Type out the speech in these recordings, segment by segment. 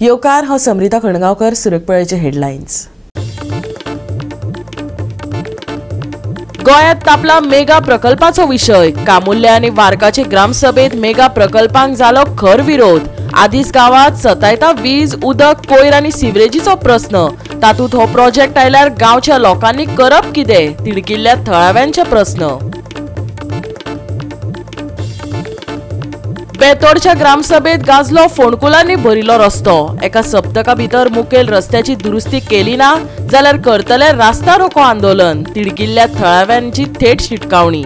येवकार हांव समृता खणगांवकर. सुरकपळेचे हेडलायन्स. गोंयांत तापला मेगा प्रकल्पाचो विशय. कामुर्ले आनी वार्काचे ग्रामसभेत मेगा प्रकल्पांक जालो खर विरोध. आदीस गांवांत सतायता वीज, उदक, कोयर आनी सिवरेजीचो प्रस्न. तातूंत हो प्रोजेक्ट आयल्यार गांवच्या लोकांनी करप कितें? तिडकिल्ल्या थळाव्यांचे प्रस्न. बेतोडच्या ग्रामसभेत गाजलो फोंडकुलांनी भरिल्लो रस्तो. एका सप्तका भितर मुखेल रस्त्याची दुरुस्ती केली ना जाल्यार करतले रास्ता रोको आंदोलन. तिडकिल्ल्या थळाव्यांची थेट शिटकावणी.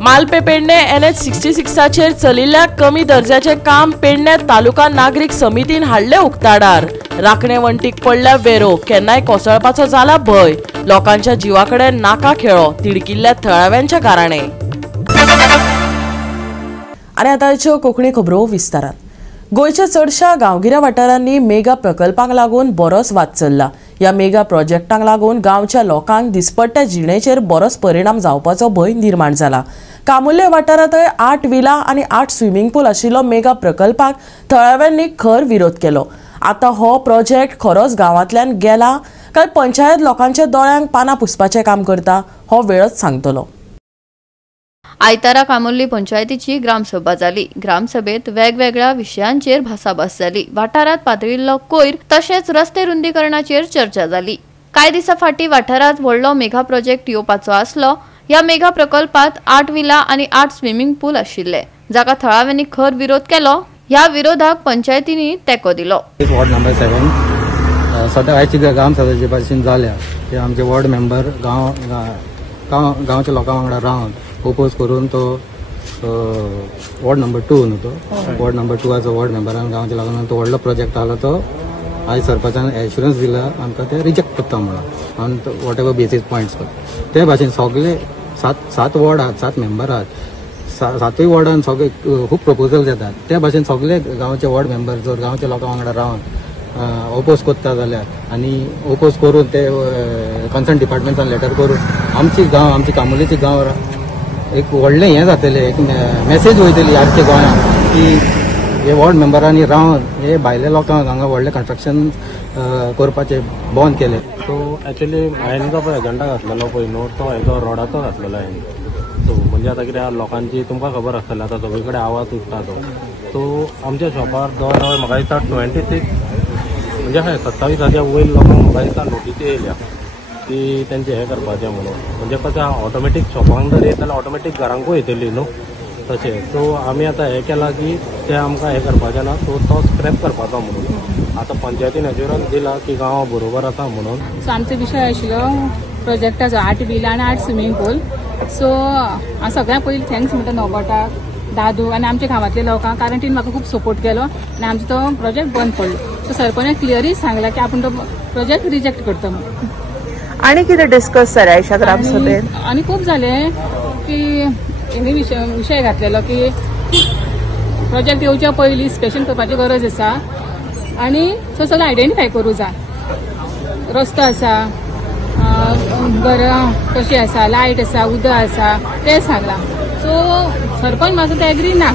मालपे पेडणे NH-66चेर चलिल्ल्या कमी दर्जाचे काम पेडणे तालुका नागरीक समितीन हाडले उक्ताडार. राखणे वंटीक पडल्या वेरो. केन्नाय कोसळपाचो जाला भंय. लोकांच्या जिवाकडे नाका खेळो. तिडकिल्ल्या थळाव्यांच्या गाराणे. आनी आतांच्यो कोंकणी खबरो विस्तारान. गोंयच्या चडशा गांवगिऱ्या वाठारांनी मेगा प्रकल्पांक लागून बरोच वाद चल्ला. ह्या मेगा प्रोजेक्टांक लागून गांवच्या लोकांक दिसपट्ट्या जिणेचेर बरोच परिणाम जावपाचो भंय निर्माण जाला. कामुर्ले वाठारांतय 8 विला आनी 8 स्विमींग पूल आशिल्लो मेगा प्रकल्पाक थळाव्यांनी खर विरोध केलो. आतां हो प्रोजेक्ट खरोच गांवांतल्यान गेला काय पंचायत लोकांच्या दोळ्यांक पानां पुसपाचें काम करता हो वेळच सांगतलो. आयतारा कामुर्ली पंचायतीची ग्रामसभा जाली. ग्रामसभेत वेगवेगळ्या विशयांचेर भासाभास जाली. वाठारांत पातळिल्लो कोयर तशेंच रस्ते रुंदीकरणाचेर चर्चा जाली. कांय दिसा फाटीं वाठारांत व्हडलो मेगा प्रोजेक्ट येवपाचो आसलो. ह्या मेगा प्रकल्पात 8 विला आनी 8 स्विमींग पूल आशिल्ले, जाका थळाव्यांनी खर विरोध केलो. ह्या विरोधाक पंचायतींनी तेंको दिलो. वॉर्ड नंबर 7 सद्या आयची ग्रामसभेचे भाशेन जाल्या ते आमचे वॉर्ड मेंबर गांवच्या लोकां वांगडा रावन ओपोज करून तो वॉर्ड नंबर 2 न्हू तो वॉर्ड नंबर 2 वॉर्ड मेंबरान गांवच्या लोकांक तो व्हडलो प्रोजेक्ट आलो तो आयज सरपंचान एश्युरन्स दिला आमकां ते रिजेक्ट करता म्हणून on what ever basis points. ते भाशेन सगळे 7 वॉर्ड आहात, 7 मेंबर आहात. 7 वॉर्डान सगळे खूब प्रपोजल येतात. त्या भाशेन सगळे गांवचे वॉर्ड मेंबर जर गांवच्या लोकां वांगडा रावन ओपोज करता जाल्यार आनी ओपोज करून ते कन्सर्न डिपार्टमेंटान लेटर करून आमची कामुर्लीची गांव एक व्हडलें हें जातलें, एक मेसेज वयतली आख्या गोंयांत की हे वॉर्ड मेंबरांनी रावन हे भायल्या लोकांक हांगा व्हडलें कन्स्ट्रक्शन करपाचें बंद केलें. सो एक्चुअली हांवें जो पळय एजंडा घातलेलो पळय न्हू तो हेजो रोडाचो घातलेलो हांवें. सो म्हणजे आतां कितें लोकांची तुमकां खबर आसतलें आतां सगळे कडेन आवाज उठता तो. सो आमच्या शॉपार जवळ जवळ म्हाका दिसता 26 म्हणजे 27,000 वयर लोकांक म्हाका दिसता नोटीस येयल्या की तेंचे हें करपाचें म्हणून. म्हणजे कशें ऑटोमॅटीक शॉपांक जर येत जाल्यार ऑटोमॅटीक घरांकूय येतली न्हू तशें. सो आमी आतां हें केलां की ते आमकां हें करपाचें ना, सो तो स्क्रॅप करपाचो म्हणून. आतां पंचायतीन एश्युरन्स दिला की गांव बरोबर आसा म्हणून. सो आमचो विशय आशिल्लो प्रोजेक्टाचो 8 विला आनी 8 स्विमींग पूल. सो हांव सगळ्यांक पयलीं थँक्स म्हणटा नोबोटाक, दादू आनी आमच्या गांवांतल्या लोकांक, कारण तेणी म्हाका खूब सपोर्ट केलो आनी आमचो तो प्रोजेक्ट बंद पडलो. सो सरपंचान क्लियरी सांगला की आपूण तो प्रोजेक्ट रिजेक्ट करता म्हणून. आनी कितें डिस्कस जालें आयच्या ग्रामसभेत? आनी खूब जालें की हेणी विशय घातलेलो की प्रोजेक्ट येवच्या पयलीं इन्स्पेक्शन करपाची गरज आसा आनी तो सगळें आयडेंटिफाय करूं जाय. रस्तो आसा, घरां कशी आसा, लायट आसा, उदक आसा तें सांगलां. सो सरपंच म्हाजो ते एग्री ना,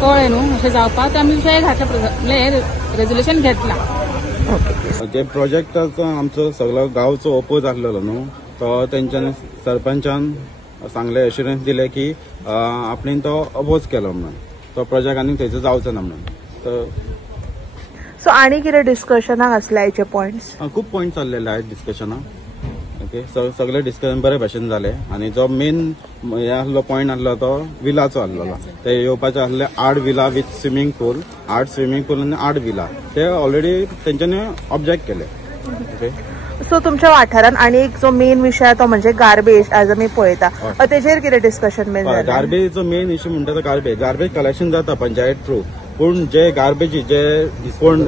कळ्ळें न्हू अशें जावपाक. आमी विशय घातला, म्हणजे रेजोल्युशन घेतलां. जे प्रोजेक्टाचो आमचो सगळो गांवचो ओपोज आसलेलो न्हू तो तेंच्यानी सरपंचान सांगले, एश्युरन्स दिले की आपणें तो अपोज केलो म्हणून तो प्रोजेक्ट आनी थंयचो जावचो ना म्हणून. सो आनी कितें डिस्कशनाक आसले आयचे पॉयंट्स? खूब पॉयंट जाल्लेले आयज डिस्कशनाक. ओके, सगळे डिस्कशन बरे भाशेन जाले. आनी जो मेन हे आसलो पॉयंट आसलो तो विलाचो आसलेलो. ते येवपाचे आसले 8 villa with swimming pool, 8 swimming pool आनी 8 विला. ते ऑलरेडी तेंच्यांनी ऑब्जेक्ट केले. ओके, सो तुमच्या वाठारान आनी एक जो मेन विशय तो म्हणजे गार्बेज आज आमी पळयता, तेजेर कितें डिस्कशन बीन जालें? गार्बेजचो मेन इश्यू म्हणटा तो गार्बेज कलेक्शन जाता पंचायत थ्रू, पूण जे गार्बेज जे कोण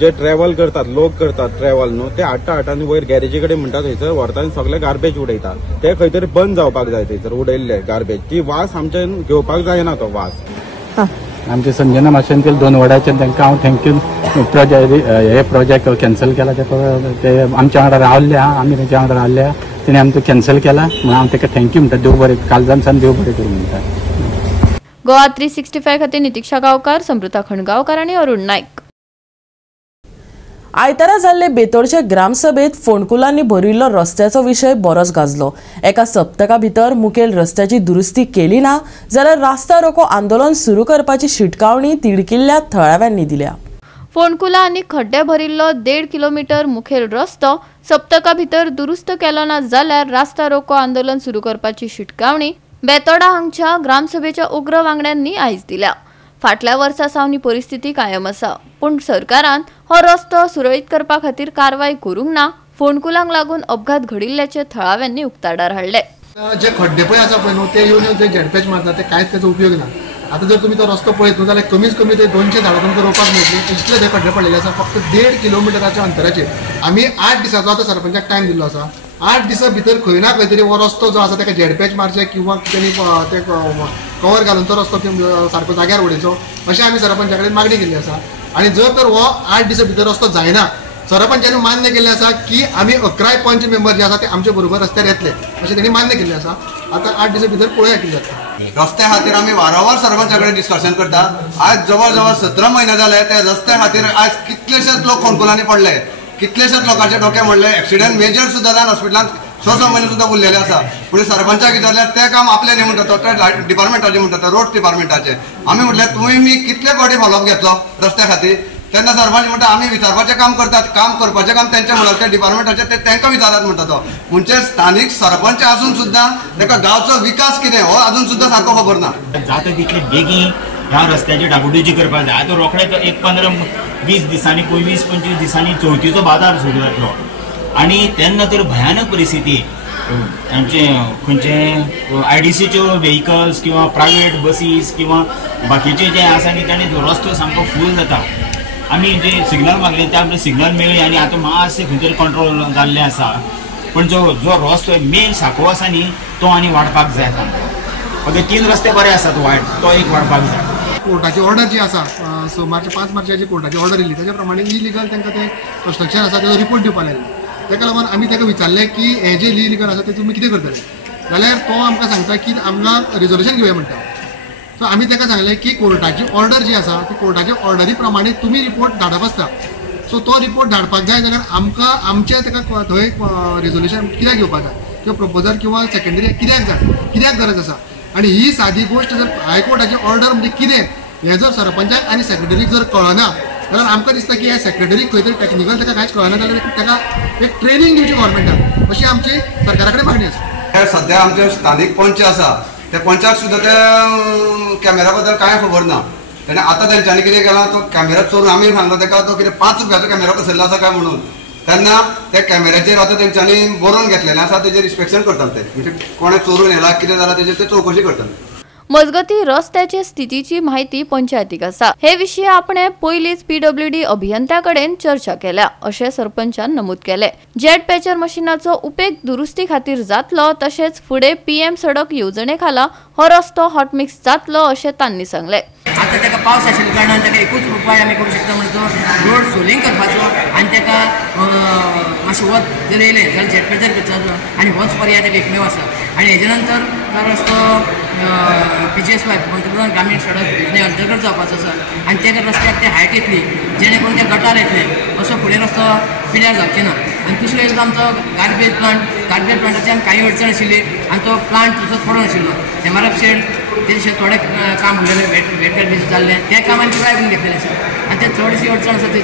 जे ट्रॅव्हल करतात, लोक करतात ट्रॅव्हल न्हू, ते हाडटा आनी वयर गॅरेजी कडेन म्हणटा थंयसर व्हरता आनी सगळे गार्बेज उडयतात. ते खंय तरी बंद जावपाक जाय थंयसर उडयल्ले गार्बेज. ती वास आमच्यान घेवपाक जायना तो वास. आमचे संजना माशेंतील 2 वॉर्डाचे तांकां हांव थँक्यू हे प्रोजेक्ट कॅन्सल केला. ते आमच्या वांगडा रावल्ले आहा, आमी तेंच्या वांगडा रावल्ले आहा. तेणें आमकां कॅन्सल केला म्हणून हांव ताका थँक्यू म्हणटा. देव बरें, काळजांसान देव बरें करूं म्हणटा. गोवा 365 खातीर नितीक्षा गांवकार, समृता खणगांवकार आनी अरुण नायक. आयतारा जाल्ले बेतोडचे ग्रामसभेत फोंडकुलांनी भरिल्लो रस्त्याचो विशय बरोच गाजलो. एका सप्तका भितर मुखेल रस्त्याची दुरुस्ती केली ना जाल्यार रास्ता रोको आंदोलन सुरू करपाची शिटकावणी तिडकिल्ल्या थळाव्यांनी दिल्या. फोंडकुला आनी खड्डे भरिल्लो 1.5 किलोमीटर मुखेल रस्तो सप्तका भितर दुरुस्त केलो ना जाल्यार रास्ता रोको आंदोलन सुरू करपाची शिटकावणी बेतोडा हांगच्या ग्रामसभेच्या उग्र वांगड्यांनी आयज दिल्या. फाटल्या वर्सा सावन परिस्थिती कायम आसा, पूण सरकारान हो रस्तो सुरळीत करपा खातीर कारवाय करूंक ना. फोंडकुलांक लागून अपघात घडिल्ल्याचे थळाव्यांनी उक्ताडार हाडले. जे खड्डे पळय आसा पळय न्हू ते येवन जे झेडपॅच मारता ते कांयच त्याचो उपयोग ना. आता जर तुम्ही तो रस्तो पळयत न्हू जाल्यार कमीच कमी ते 200 झाडां तुमकां रोवपाक मेळटली. इतले ते खड्डे पडलेले आसा. फक्त 1.5 किलोमिटराच्या अंतराचेर आमी 8 दिसाचो आतां सरपंचाक टायम दिल्लो आसा. 8 दिसां भितर खंय ना खंय तरी हो रस्तो जो आसा ताका झेडपॅच मारचे किंवा त्यांनी ते कवर घालून तो रस्तो सारको जाग्यार उडयचो अशें आमी सरपंचा कडेन मागणी केल्ली आसा. आनी जर तर हो 8 दिसां भितर रस्तो जायना सरपंचानी मान्य केल्लें आसा की आमी 11 पंच मेंबर जे आसा ते आमचे बरोबर रस्त्यार येतले अशें तांणी मान्य केल्लें आसा. आतां 8 दिसां भितर पळोवया कितें जाता. रस्त्या खातीर आमी वारंवार सरपंचा कडेन डिस्कशन करता. आज जवळ जवळ 17 म्हयने जाले ते रस्त्या खातीर आज कितलेशेच लोक फोंडकुलांनी पडले, कितलेशेच लोकांचे डोके मोडले. एक्सिडेंट मेजर सुद्दां जावन हॉस्पिटलांत 6 म्हयने सुद्दां उरलेले आसा. पूण सरपंचाक विचारल्यार ते काम आपले न्ही म्हणटा तो डिपार्टमेंटाचे म्हणटा तो रोड डिपार्टमेंटाचे. आमी म्हटल्यार तुमी कितले फावटी फॉलोअप घेतलो रस्त्या खातीर. तेन्ना सरपंच म्हणटा आमी विचारपाचें काम करतात, काम करपाचें काम तेंच्या म्हणल्यार ते डिपार्टमेंटाचे ते तांकां विचारात म्हणटा तो. म्हणजे स्थानीक सरपंच आसून सुद्दां ताका गांवचो विकास कितें हो अजून सुद्दां सारको खबर ना. जाता तितले बेगीन ह्या रस्त्याची डागडुजी करपाक जाय. आतां रोखडेच एक 15-20 दिसांनी 25-25 दिसांनी चवथीचो बाजार सुरू जातलो आनी तेन्ना तर भयानक परिस्थिती आमचे खंयचे IDCच्यो व्हेकल्स किंवा प्रायवेट बसीस किंवा बाकीचे जे आसा न्ही तांणी रस्तो सामको फूल जाता. आमी जे सिग्नल मागले ते आमचे सिग्नल मेळ्ळी आनी आतां मातशें खंय तरी कंट्रोल जाल्लें आसा. पूण जो रस्तो मेन साको आसा न्ही तो आनी वाडपाक जाय. ओके 3 रस्ते बरे आसात वायट, तो एक वाडपाक जाय. कोर्टाची ऑर्डर जी आसा 5 मार्चाची कोर्टाची ऑर्डर येयली त्याच्या प्रमाणे इलिगल तांकां ते कन्स्ट्रक्शन आसा तेजो रिपोर्ट दिवपाक लायला. ताका लागून आमी ताका विचारलें की हे जे इलिगल आसा ते तुमी कितें करतले जाल्यार तो आमकां सांगता की आमकां रिजोल्युशन घेवया म्हणटा. सो आमी ताका सांगलें की कोर्टाची ऑर्डर जी आसा ती कोर्टाच्या ऑर्डरी प्रमाणे तुमी रिपोर्ट धाडप आसता. सो तो रिपोर्ट धाडपाक जाय जाल्यार आमकां आमचे ताका थंय रिजोल्युशन कित्याक घेवपाक जाय किंवा प्रपोजल किंवा सेकंडरी कित्याक जाय, कित्याक गरज आसा. आनी ही सादी गोश्ट जर हायकोर्टाची ऑर्डर म्हणजे कितें हें जर सरपंचाक आनी सेक्रेटरीक जर कळना जाल्यार आमकां दिसता की ह्या सेक्रेटरीक खंय तरी टॅक्निकल ताका कांयच कळना जाल्यार ताका एक ट्रेनिंग दिवची गव्हर्मेंटान अशी आमची सरकारा कडेन मागणी आसा. सध्या आमचे स्थानीक पंच आसा त्या पंचाक सुद्दां त्या कॅमेरा बद्दल कांय खबर ना. तेणें आतां तेंच्यांनी कितें केलां तो कॅमेरा चोरून आमी सांगलो ताका तो कितें 5 रुपयाचो कॅमेरा बसयल्लो आसा काय म्हणून. तेन्ना त्या कॅमेऱ्याचेर आतां तेंच्यांनी बरोवन घेतलेलें आसा तेजेर इन्स्पेक्शन करताले ते म्हणजे कोणें चोरून येयला कितें जालां तेजेर ते चवकशी करताले. मजगती रस्त्याचे स्थितीची माहिती पंचायतीक आसा. हे विशीं आपणे पयलींच PWD अभियंत्याकडेन चर्चा केल्या अशें सरपंचान नमूद केले. जेट पॅचर मशीनाचो उपेग दुरुस्ती खातीर जातलो तशेंच फुडें PM सडक येवजणे खाला हो रस्तो हॉटमिक्स जातलो अशें तांणी सांगले. आता ताका पावस आशिल्ल्या कारणान ताका एकूच उपाय आमी करूं शकता म्हणजे तो रोड सोलिंग करपाचो आनी ताका मातशें वत जर येयलें जाल्यार झेडपेचेर करपाचो आनी होच पर्याय ताका एकमेव आसा. आनी हेजे नंतर तो रस्तो PGSY पंतप्रधान ग्रामीण सडक योजने अंतर्गत जावपाचो आसा आनी त्या रस्त्याक ते हायट येतली जेणे करून ते गटार येतले असो फुडें रस्तो पिड्यार जावचे ना. आनी दुसरो एक आमचो गार्बेज प्लांटाच्यान कांय अडचण आशिल्ली आनी तो प्लांट तसोच पडून आशिल्लो. MRF शेड तेजे थोडे काम उरलेलें वेट बेस जाल्लें त्या कामांनी ट्राय करून घेतलेलें आसा आनी ते चडशी अडचण आसा ते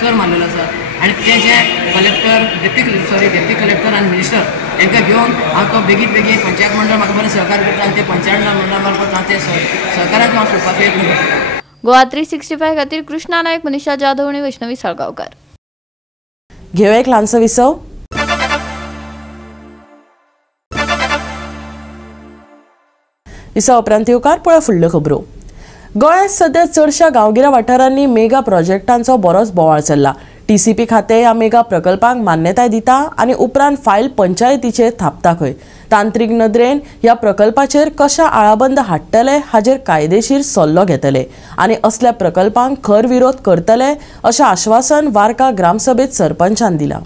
चड मारलेलो आसा. आनी ते जे कलेक्टर डेप्टी कलेक्टर आनी मिनिस्टर तांकां घेवन हांव तो बेगीन पंचायत मंडळ म्हाका बरें सहकार्य करता आनी ते पंचायत मंडळा मार्फत हांव ते सहकार्याक हांव सोडपाचो यत्न करता. गोवा 365 खातीर कृष्णा नायक, मनीषा जाधव आनी वैष्णवी साळगांवकार. घेवया एक ल्हानसो विसव. विसव उपरांत येवकार पळय फुडल्यो खबरो. गोंयांत सध्या चडशा गांवगिऱ्या वाठारांनी मेगा प्रोजेक्टांचो बरोच बोवाळ चल्ला. TCP खातें ह्या मेगा प्रकल्पांक मान्यताय दिता आनी उपरांत फायल पंचायतीचेर थापता खंय. तांत्रीक नदरेन ह्या प्रकल्पाचेर कशा आळाबंद हाडटले हाचेर कायदेशीर सल्लो घेतले आनी असल्या प्रकल्पांक खर विरोध करतले अशें आश्वासन वार्का ग्रामसभेत सरपंचान दिलां.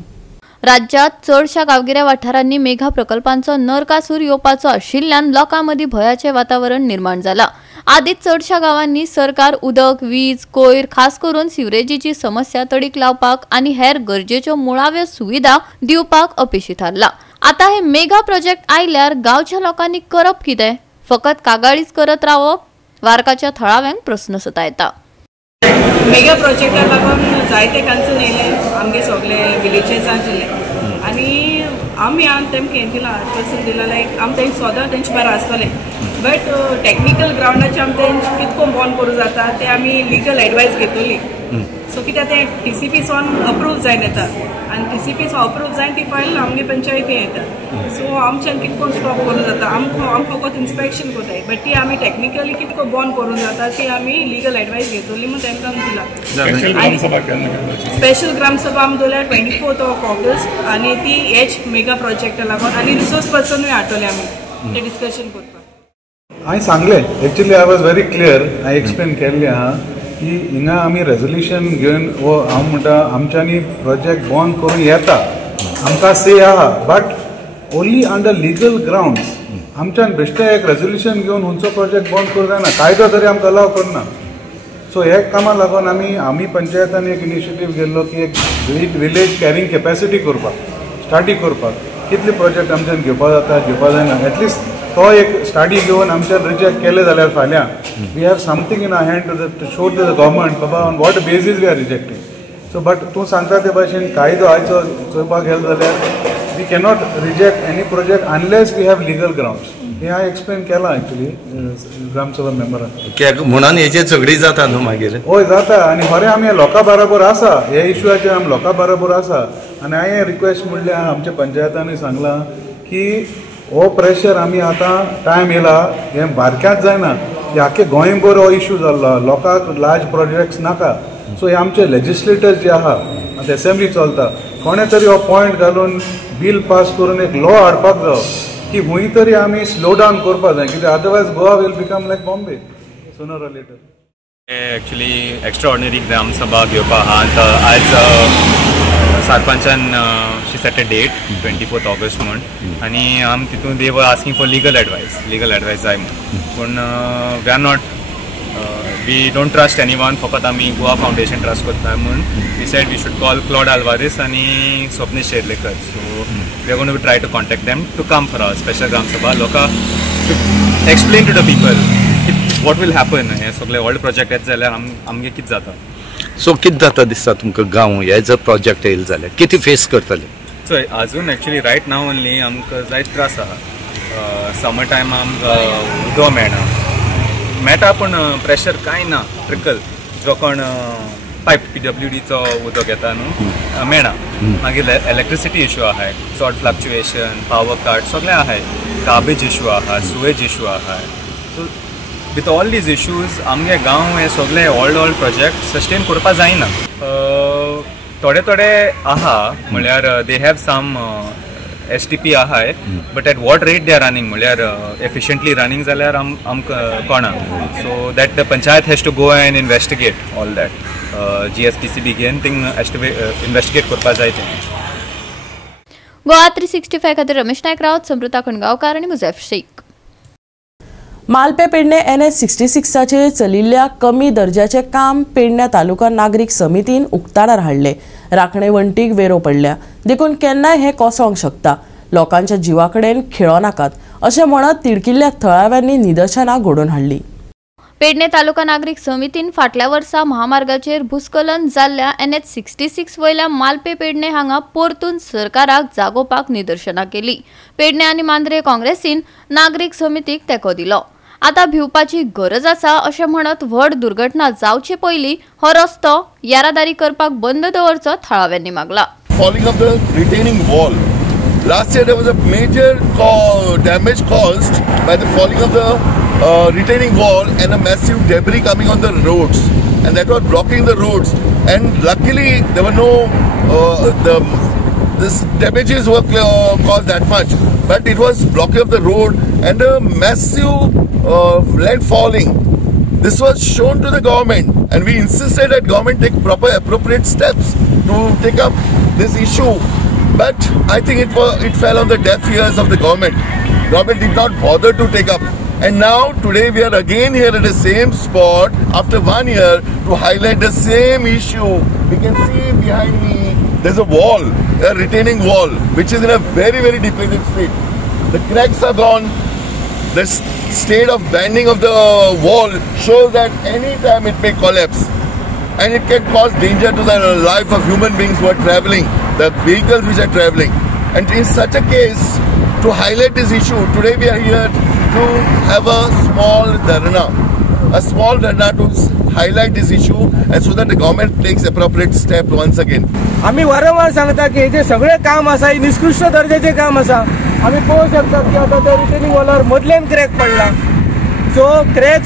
राज्यात चडशा गांवगिऱ्या वाठारांनी मेगा प्रकल्पांचो नरकासूर येवपाचो आशिल्ल्यान लोकांमदीं भयाचें वातावरण निर्माण जालां. आदींच चडशा गांवांनी सरकार उदक, वीज, कोयर, खास करून सिवरेजीची समस्या तडीक लावपाक आनी हेर गरजेच्यो मुळाव्यो सुविधा दिवपाक अपेशी थारला. आतां हे मेगा प्रोजेक्ट आयल्यार गांवच्या लोकांनी करप कितें? फकत कागाळीच करत रावप? वारकाच्या थळाव्यांक प्रस्न सतायता. मेगा प्रोजेक्टाक लागून जायते कन्सर्न येयले आमगे सगळे विलेजेसांत येयले आनी आमी तेमकां हें दिलां आश्वासन दिलां लायक आमी तेंचे सदां तेंचे बरें आसतलें बट टॅक्निकल ग्रावंडाचेर आमी तेंचे कितको बंद करूं जाता तें आमी लिगल एडवायस घेतली. सो कित्याक तें TCP सोन अप्रूव जायन येता आनी TCP सो अप्रूव जायन ती फायल आमगे पंचायती येता. सो आमच्यान कितको स्टॉप करूं जाता आमी फकत इन्स्पेक्शन कोताय बट ती आमी टॅक्निकली कितको बंद करूं जाता ती आमी लिगल एडवायस घेतली म्हूण तेंकां दिला. स्पेशल ग्रामसभा आमी दवरल्या 24 ऑगस्ट आनी ती हेच मेगा प्रोजेक्टा लागून आनी रिसोर्स पर्सनूय हाडटले आमी ते डिस्कशन करपाक. हांवें सांगलें actually I was very clear. हांवें एक्सप्लेन केल्लें आहा की हिंगा आमी रेजोल्युशन घेवन वो हांव म्हणटा आमच्यांनी प्रोजेक्ट बंद करूं येता आमकां से आहा बट ओन्ली अंडर लिगल ग्रावंड्स. आमच्यान बेश्टे एक रेजोल्युशन घेवन खंयचो प्रोजेक्ट बंद करूं जायना कायदो तरी आमकां अलाव करना. सो हे कामां लागून आमी पंचायतान एक इनिशिएटीव घेतलो की एक विलेज कॅरींग कॅपॅसिटी करपाक स्टडी करपाक कितले प्रोजेक्ट आमच्यान घेवपाक जाता घेवपाक जायना एटलिस्ट तो एक स्टडी घेवन आमच्यान रिजेक्ट केले जाल्यार फाल्यां we have something in our hand to show to the government बाबा on what basis we are rejecting. So but तूं सांगता ते भाशेन कायदो आयचो चोवपाक गेलो जाल्यार we cannot reject any project unless we have legal grounds. हे हांवें एक्सप्लेन केलां एक्चुली ग्रामसभा मेंबरान. म्हणून हेची झगडी जाता न्हू मागीर? हय जाता आनी खरें आमी लोकां बरोबर आसा हे इश्यूआचेर आमी लोकां बरोबर आसा आनी हांवें रिक्वेस्ट म्हणलें आमच्या पंचायतांनी सांगलां की हो प्रेशर आमी आतां टायम येयला हें बारक्याच जायना हे आख्खे गोंयभर हो इश्यू जाल्लो लोकांक लार्ज प्रोजेक्ट्स नाका. सो हे आमचे लेजिस्लेटर्स जे आहा आतां एसेंब्ली चलता कोणे तरी हो पॉयंट घालून बील पास करून एक लॉ हाडपाक जाय की खंय तरी आमी स्लो डावन करपाक जाय कित्याक अदरवायज गोवा वील बिकम लायक बॉम्बे सुनर ऑर लेटर. एक्चुअली एक्स्ट्राऑर्डिनरी ग्राम सभा घेवपाक आहा आयज सरपंचान she said a date 24 August म्हणून आनी आमी तितून दे were asking for legal advice जाय म्हणून पूण we are not we don't trust anyone फकत आमी गोवा फाउंडेशन ट्रस्ट करता म्हणून we said we should call Claude Alvares आनी Swapnesh Sherlekar. So we are going to try to contact them to come for our special gram sabha लोकांक explain to the people what will happen. हे सगळे व्हडले project येता जाल्यार आमगे कितें जाता. सो कितें जाता दिसता तुमकां गांव हे जर प्रोजेक्ट येयले जाल्यार कितें फेस करतले? सो अजून एक्चुअली रायट नाव ओन्ली आमकां जायत त्रास आहा. समर टायम आमकां उदक मेळटा पूण प्रेशर कांय ना ट्रिकल जो कोण पायप PWDचो उदक येता न्हू मेळना. मागीर इलेक्ट्रिसिटी इश्यू आहाय चड फ्लक्च्युएशन पावर कट सगळें आहाय गार्बेज इश्यू आहा सुवेज इश्यू आहाय. So with all these issues आमगे गांव हे सगळे व्हडले प्रोजेक्ट सस्टेन करपा जायना. थोडे आहा म्हळ्यार दे हॅव सम STP आहाय but at what rate they are running म्हळ्यार एफिशियंटली रनिंग जाल्यार आमकां कळना. So that the panchayat has to go and investigate all that. GSPCB घेवन थिंग इन्वेस्टिगेट करपा जाय तें. गोवा 365 खातीर रमेश नायक रावत, समृता खणगांवकार आनी मुझैफ शेख. मालपे पेडणे NH 66 चलिल्ल्या कमी दर्जाचे काम पेडणे तालुका नागरीक समितीन उक्ताडार हाडले. राखणे वंटीक वेरो पडल्या देखून केन्नाय हे कोसोंक शकता. लोकांच्या जिवाकडेन खेळो नाकात अशें म्हणत तिडकिल्ल्या थळाव्यांनी निदर्शनां घडोवन हाडली. पेडणे तालुका नागरीक समितीन फाटल्या वर्सा महामार्गाचेर भूस्खलन जाल्ल्या NH 66 वयल्या मालपे पेडणे हांगा परतून सरकाराक जागोवपाक निदर्शनां केली. पेडणे आनी मांद्रे काँग्रेसीन नागरीक समितीक तेंको दिलो. आतां भिवपाची गरज आसा अशें म्हणत व्हड दुर्घटना जावचे पयलीं हो रस्तो येरादारी करपाक बंद दवरचो थळाव्यांनी मागला. Falling of the retaining wall. Last year there was a major damage caused by the falling of the retaining wall and a massive debris coming on the roads, and that was blocking the roads. And luckily there were no this damages were caused that much, but it was blocking of the road and a massive land falling. This was shown to the government, and we insisted that government take proper appropriate steps to take up this issue. But I think it fell on the deaf ears of the government. Government did not bother to take up. And now today we are again here at the same spot after 1 year to highlight the same issue. We can see behind me there's a wall, a retaining wall, which is in a very, very depleted state. The cracks are gone. The state of bending of the wall shows that any time it may collapse. And it can cause danger to the life of human beings who are traveling, the vehicles which are traveling. And in such a case, to highlight this issue, today we are here to have a small dharna to highlight this issue and so that the government takes appropriate step once again. आम्ही वारंवार सांगता की हे जे सगळे काम आसा हे निकृष्ट दर्जाचे काम आसा. आम्ही पळोवंक शकता की आता त्या रिटेनिंग वॉलार मदल्यान क्रॅक पडला. सो क्रॅक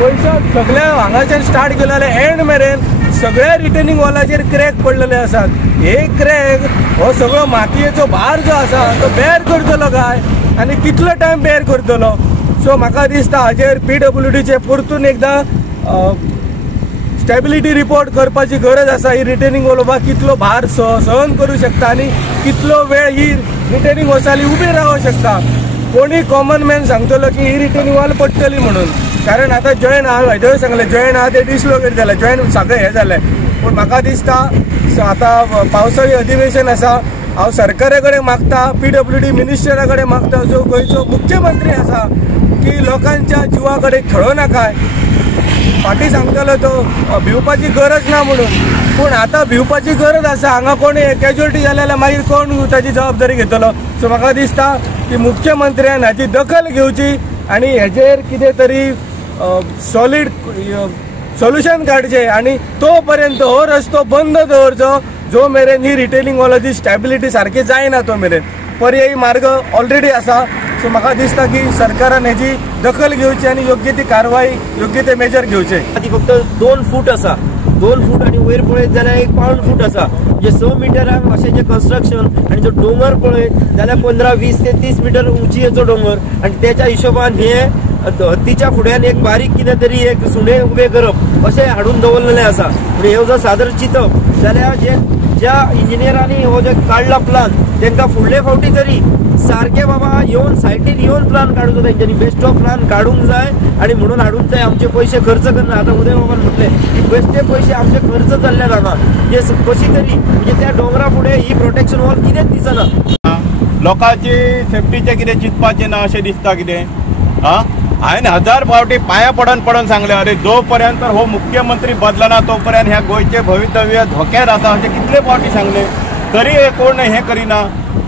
वयच्यान सगळ्या हांगाच्यान स्टार्ट केलेले एंड मेरेन सगळ्या रिटेनिंग वॉलाचेर क्रॅक पडलेले आसात. हे क्रॅक हो सगळो मातयेचो भार जो आसा तो बेर करतलो काय आनी कितलो टायम बेर करतलो. सो म्हाका दिसता हाचेर PWDचे परतून एकदां स्टॅबिलिटी रिपोर्ट करपाची गरज आसा. ही रिटेनिंग वॉल कितलो भार सहन करूं शकता आनी कितलो वेळ ही रिटेनिंग वॉल्सांनी उबी रावूंक शकता. कोणी कॉमन मॅन सांगतलो की ही रिटेनिंग वॉल पडटली म्हणून. कारण आता जॉईन हांवें सांगलें जॉईन आहा ते डिसलोकेट जालें, जॉईन सगळें हें जालें. पूण म्हाका दिसता आतां पावसाळी अधिवेशन आसा. हांव सरकारा कडेन मागता, PWD मिनिस्टरा कडेन मागता, जो गोंयचो मुख्यमंत्री आसा की लोकांच्या जिवा कडेन खेळो नाकाय. फाटीं सांगतालो तो भिवपाची गरज ना म्हणून, पूण आतां भिवपाची गरज आसा. हांगा कोणी कॅज्युअलिटी जाल्यार मागीर कोण ताची जबाबदारी घेतलो. सो म्हाका दिसता की मुख्यमंत्र्यान हाची दखल घेवची आनी हेजेर कितें तरी सॉलीड सोल्युशन काडचें आनी तो पर्यंत हो रस्तो बंद दवरचो जो मेरेन ही रिटेनिंग वॉलाची स्टॅबिलिटी सारकी जायना तो मेरेन. पर्यायी मार्ग ऑलरेडी आसा. सो म्हाका दिसता की सरकारान हेची दखल घेवची आनी योग्य ती कारवाई योग्य ते मेजर घेवचे. ती फक्त 2 फूट आसा, 2 फूट आनी वयर पळयत जाल्यार 1 पावण फूट आसा. म्हणजे 6 मिटरांक अशें जें कन्स्ट्रक्शन आनी जो डोंगर पळयत जाल्यार 15, 20 ते 30 मिटर उंचयेचो डोंगर आनी त्याच्या हिशोबान हे हत्तीच्या फुड्यान एक बारीक कितें तरी एक सुणे उबे करप अशें हाडून दवरलेलें आसा. म्हणजे ह्यो जर सादर चिंतप जाल्यार ज्या इंजिनियरांनी हो जो काडला प्लान तांकां फुडले फावटी तरी सारखे बाबा येवन सायटीन येवन प्लान काडूचो तेंच्यांनी बेश्टो प्लान काडूंक जाय आनी म्हणून हाडूंक जाय. आमचे पयशे खर्च करना. आतां उदय बाबान म्हटले की बेश्टे पयशे आमचे खर्च जाल्ले हांगा जे कशी तरी म्हणजे त्या डोंगरा फुडें ही प्रोटेक्शन वॉल कितेंच दिसना. लोकांची सेफ्टीचें कितें चिंतपाचें ना अशें दिसता कितें. हांवें 1000 फावटी पांया पडून सांगलें अरे जो पर्यंत हो मुख्यमंत्री बदलना तो पर्यंत ह्या गोंयचे भवितव्य धोक्यार आसा अशें कितले फावटी सांगलें तरी कोण हें करिना.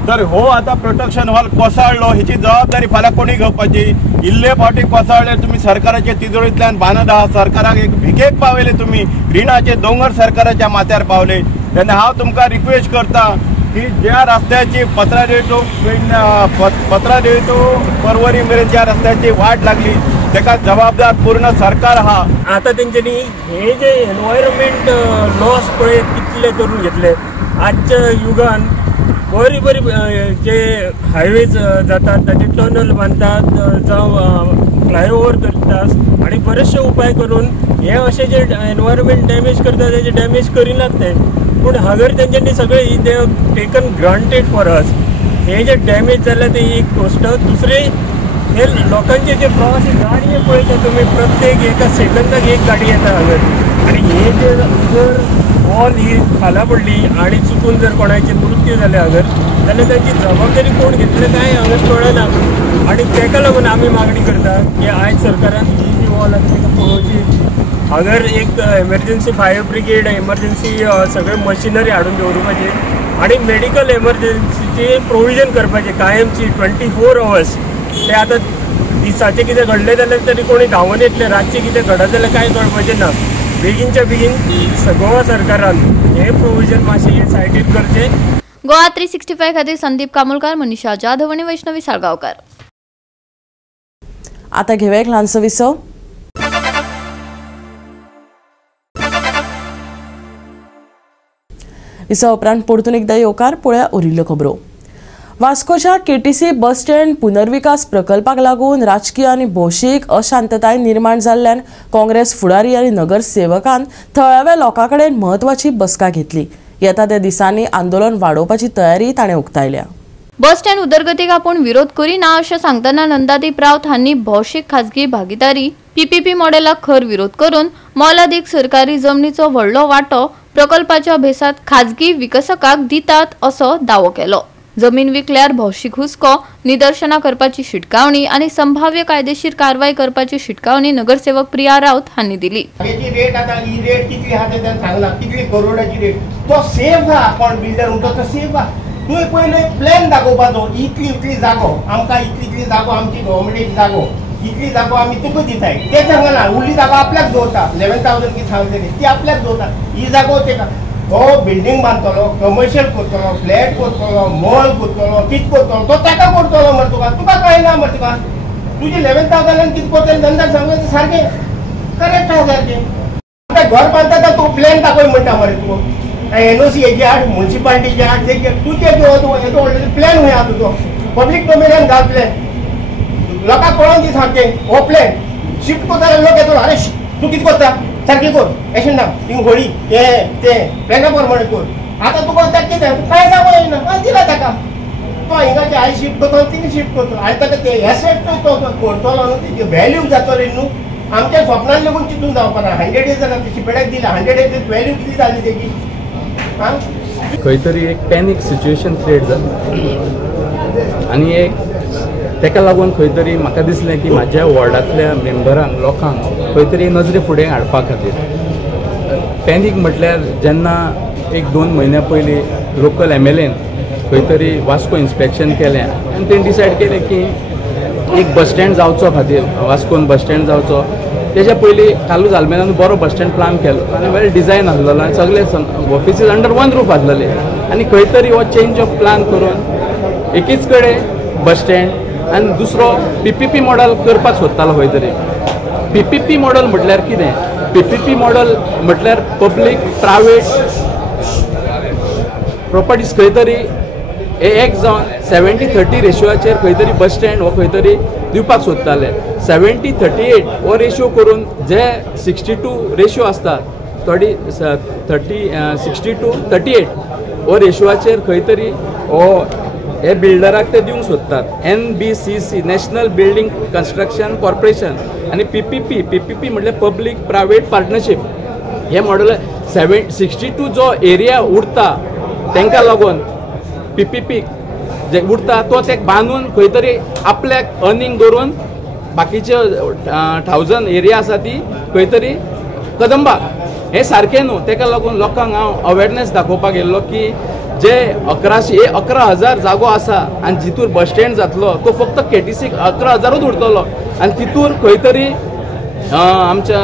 तर हो आता प्रोटेक्शन वॉल कोसळ्ळो हेची जबाबदारी फाल्यां कोणी घेवपाची. इल्ले फावटी कोसळ्ळे तुमी सरकाराच्या तिजोरींतल्यान बांदत आहा. सरकाराक एक भिकेक पावयले तुमी, रिणाचे दोंगर सरकाराच्या माथ्यार पावले. तेन्ना हांव तुमकां रिक्वेस्ट करता की ज्या रस्त्याची पत्रादेवी टू परवरी मेरेन ज्या रस्त्याची वाट लागली ताका जबाबदार पूर्ण सरकार आहा. आता तेंच्यांनी हे जे एनवायरमेंट लॉस पळयत कितले करून घेतले. आजच्या युगान बरी जे हायवेज जातात ताचे टनल बांदतात जावं फ्लायओव्हर करतात आणि बरेचसे उपाय करून हे असे जे एनवायरमेंट डॅमेज करतात त्याचे डॅमेज करिनात ते. पूण हांगर तेंच्यांनी सगळे दे टेकन ग्रांटेड फॉर अस. हे जे डॅमेज जाल्ले ते एक गोष्ट. दुसरे हे लोकांचे जे प्रवासी गाडये पळयता तुमी प्रत्येक एका सेकंदाक एक गाडी येता हांगर आणि हे जे जर वॉल ही खाला पडली आणि चुकून जर कोणाचे मृत्यू जाले हांगर जाल्यार ताची जबाबदारी कोण घेतले काय हांगर कळना. आणि ताका लागून आमी मागणी करता की आयज सरकारान ही जी वॉल आसा ताका पळोवची. हांगर एक एमर्जन्सी फायर ब्रिगेड एमर्जन्सी सगळे मशिनरी हाडून दवरपाचे आणि मेडिकल एमर्जन्सीचे प्रोविजन करपाचे कायमची 24 hours. ते आतां दिसाचें कितें घडलें जाल्यार तरी कोणी धांवन येतले, रातचें कितें घडत जाल्यार कांय कळपाचें ना. बेगीनच्या बेगीन गोवा सरकारान हे प्रोविजन मातशें हे सायडीक करचें. गोवा 365 खातीर संदीप कामोलकार, मनीषा जाधव आणि वैष्णवी साळगांवकार. आता घेऊया एक ल्हानसो विसव. विसव उपरांत परतून एकदा येवकार पळया उरिल्ल्यो खबरो. वास्कोच्या KTC बस स्टँड पुनर्विकास प्रकल्पाक लागून राजकीय आनी भौशीक अशांतताय निर्माण जाल्ल्यान काँग्रेस फुडारी आनी नगरसेवकान थळाव्या लोकां कडेन म्हत्वाची बसका घेतली. येता त्या दिसांनी आंदोलन वाडोवपाची तयारी ताणें उक्तायल्या. बस स्टँड उदरगतीक आपूण विरोध करिना अशें सांगतना नंदादीप रावत हांणी भौशीक खाजगी भागीदारी PPP मॉडेलाक खर विरोध करून मोलादीक सरकारी जमनीचो व्हडलो वांटो प्रकल्पाच्या भेसात खाजगी विकसकाक दितात असो दावो केलो. जमीन विकल्यार भौशीक हुस्को, निदर्शनां करपाची शिटकावणी आनी संभाव्य कायदेशीर कारवाय करपाची शिटकावणी नगरसेवक प्रिया रावत हांणी दिली. रेट आता ही रेट कितली आहा ते सांगला, कितली करोडाची रेट तो सेफ आहा. कोण बिल्डर म्हणटा तो सेफ आहा. तुवें पयले प्लॅन दाखोवपाचो, इतली जागो आमकां, इतली जागो आमची गव्हर्मेंटेची जागो, इतली जागो आमी तुका दिताय. ते सांगना उरली जागो आपल्याक दवरता. 11,000 की सांगलेली ती आपल्याक दवरता. ही जागो तेका हो बिल्डिंग बांदतलो, कमर्शियल करतलो, फ्लॅट करतलो, मॉल करतलो, कित करतलो तो ताका करतलो मरे. तुका कळना मरे. तुका तुजी 11,000 कित करतले धंदा सांगलें सारकें करेक्ट आहा सारकें. घर बांदता तर तूं प्लॅन दाखय म्हणटा मरे. तूं NOC हेजी हाड, म्युन्सिपालिटीची हाड, तूं ते येदो व्हडलो प्लॅन खंय आहा तुजो. पब्लीक डोमेनान घाल प्लॅन. लोकांक कळोन दी सारकें हो प्लॅन. शिफ्ट करता लोक येतो अरे तूं कितें करता सारकें कर. एशें ना थिंग होळी ते प्लॅना प्रमाणे कर. आतां तुका ताका कितें कांय जागो येना दिला ताका. तो हिंगाचे आय शिफ्ट करतलो तिने शिफ्ट करतलो आनी ताका ते एसेट तो करतलो न्हू तेजी व्हॅल्यू जातली न्हू. आमच्या स्वप्नान लागून चिंतून जावपा ना. 100 डेज जाता तेची पेड्याक दिला. 100 डेज व्हॅल्यू कितली जाली तेजी. खंय तरी एक पॅनीक सिच्युएशन क्रिएट जाता आनी एक तेका लागून खंय तरी म्हाका दिसलें की म्हाज्या वॉर्डांतल्या मेंबरांक लोकांक खंय तरी नजरे फुडें हाडपा खातीर पॅनीक म्हटल्यार जेन्ना 1-2 म्हयन्या पयलीं लोकल MLAन खंय तरी वास्को इन्स्पेक्शन केलें आनी तेणी डिसायड केलें की एक बस स्टँड जावचो खातीर वास्कोन बस स्टँड जावचो. तेच्या पयलीं कालूच आल्मेरान बरो बस स्टँड प्लान केलो आनी वेल डिजायन आसलेलो आनी सगळे ऑफिसीस अंडर वन रूफ आसलेले आनी खंय तरी हो चेंज ऑफ प्लान करून एकीच कडेन बस स्टँड आनी दुसरो PPP मॉडल करपाक सोदतालो खंय तरी. PPP मॉडल म्हटल्यार कितें? PPP मॉडल म्हटल्यार पब्लीक प्रायवेट प्रॉपर्टीज खंय तरी एक जावन 70-30 रेशियोचेर खंय तरी बस स्टँड हो खंय तरी दिवपाक सोदताले. 70-38 हो रेशियो करून जे 62 रेशियो आसता थोडी 60-38 हो रेशियोचेर खंय तरी हो हे बिल्डराक ते दिवंक सोदतात. NBCC national building construction corporation आनी PPP म्हटल्यार पब्लीक प्रायवेट पार्टनरशीप. हे मॉडल 62 जो एरिया उरता तांकां लागून PPP जे उरता तो ते बांदून खंय तरी आपल्याक अर्निंग दवरून बाकीचे 1000 एरिया आसा ती खंय तरी कदंबा. हे सारकें न्हू. ताका लागून लोकांक हांव अवेरनेस दाखोवपाक गेल्लो की जे 11,000 जागो आसा आनी जितूर बस स्टँड जातलो तो फक्त KTC 11,000च उरतलो आनी तितूर खंय तरी आमच्या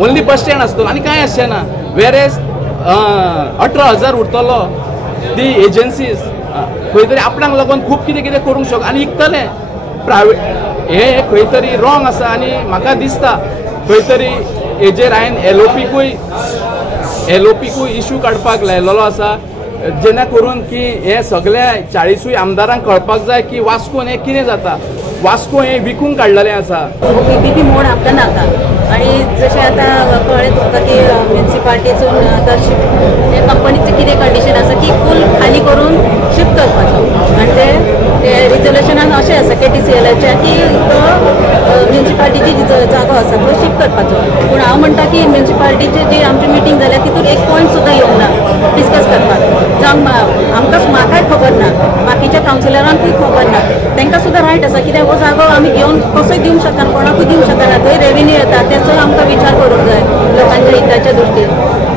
ओन्ली बस स्टँड आसतलो आनी कांय आसचें ना. वेरेज 18,000 उरतलो. ती एजन्सीज खंय तरी आपणाक लागून खूब कितें कितें करूंक शकता आनी इकतले. प्रायवेट हे खंय तरी रॉंग आसा आनी म्हाका दिसता खंय तरी हेजेर हांवें LOPकूय इश्यू काडपाक लायलेलो आसा जेन्ना करून की हे सगळ्या 40 आमदारांक कळपाक जाय की वास्कोन हें कितें जाता. वास्को हें विकूंक काडलेलें आसा. PPP मोड आपल्यान नाका आनी जशें आतां कळ्ळें तुमकां की म्युन्सिपालिटीसून आतां हे कंपनीचें कितें कंडिशन आसा की फूल खाली करून शिफ्ट करपाचो आनी ते रिजोल्युशनान अशें आसा KTCLच्या की तो म्युन्सिपालिटीची जागो आसा तो शिफ्ट करपाचो. पूण हांव म्हणटा की म्युन्सिपालिटीची जी आमची मिटींग जाल्या तितून एक पॉयंट सुद्दां येवंक ना डिस्कस करपाक. जावं म्हाकाय खबर ना बाकीच्या कावन्सिलरांकूय खबर ना. तांकां सुद्दां रायट आसा कित्याक हो जागो आमी घेवन कसोय दिवंक शकना कोणाकूय दिवंक शकना. थंय रेव्हेन्यू येता तेचो आमकां विचार करूंक जाय लोकांच्या हिताच्या दृश्टीन.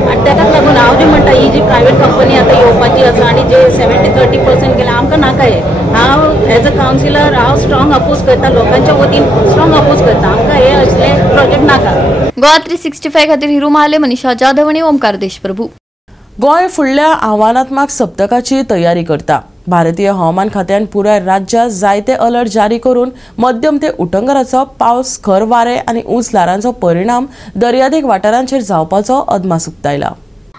आनी ताकाच लागून हांव जें म्हणटा ही जी प्रायवेट कंपनी आतां येवपाची आसा आनी जे 70-30% गेला आमकां नाका हे. हांव एज अ कावन्सिलर हांव स्ट्रॉंग अपोज करता. लोकांच्या वतीन स्ट्रॉंग अपोज करता. आमकां हे असले प्रोजेक्ट नाका. गोवा 365 खातीर हिरू महाले, मनीषा जाधव आनी ओमकार देशप्रभू. गोंय फुडल्या आव्हानात्मक सप्तकाची तयारी करता. भारतीय हवामान खात्यान पुराय राज्यात जायते अलर्ट जारी करून मध्यम ते उटंगराचो पावस, खर वारे आनी उंच ल्हारांचो परिणाम दर्यादेग वाठारांचेर जावपाचो अदमास उक्तायला.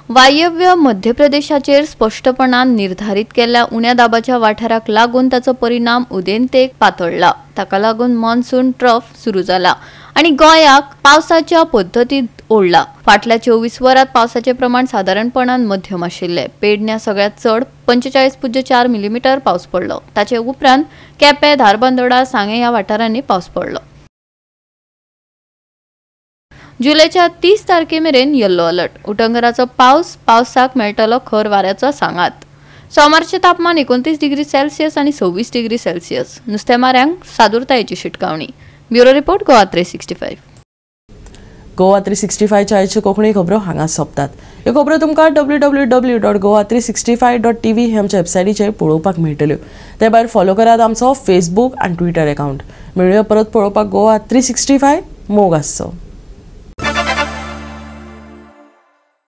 वायव्य मध्य प्रदेशाचेर स्पष्टपणान निर्धारित केल्ल्या उण्या दाबाच्या वाठाराक लागून ताचो परिणाम उदेंतेक पातळ्ळा. ताका लागून मॉन्सून ट्रफ सुरू जाला. आणि गोंयाक पावसाच्या पद्दतीत ओडला. फाटल्या 24 वरात पावसाचे प्रमाण साधारणपणान मध्यम आशिल्ले. पेडण्या सगळ्यात चड 45.4 मिलीमीटर पावस पडलो. ताचे उपरांत केपें, धारबांदोडा, सांगे ह्या वाठारांनी पावस पडलो. जुलैच्या 30 तारखेमेरेन येल्लो अलर्ट. उटंगराचो पावसाक मेळटलो खर वाऱ्याचो सांगात. सोमारचे तापमान 29 डिग्री सेल्सियस आणि 26 डिग्री सेल्सियस. नुस्तेमाऱ्यांक सादुरतायेची शिटकावणी. Bureau report Goa 365. गोवा 365 च्या आयच्यो कोंकणी खबरो हांगा सोंपतात. ह्यो खबरो तुमकां www.goa365.tv हे आमच्या वेबसायटीचेर पळोवपाक मेळटल्यो. ते भायर फॉलो करात आमचो फेसबूक आनी ट्विटर अकाउंट. मेळुया परत पळोवपाक गोवा 365 मोग आसचो.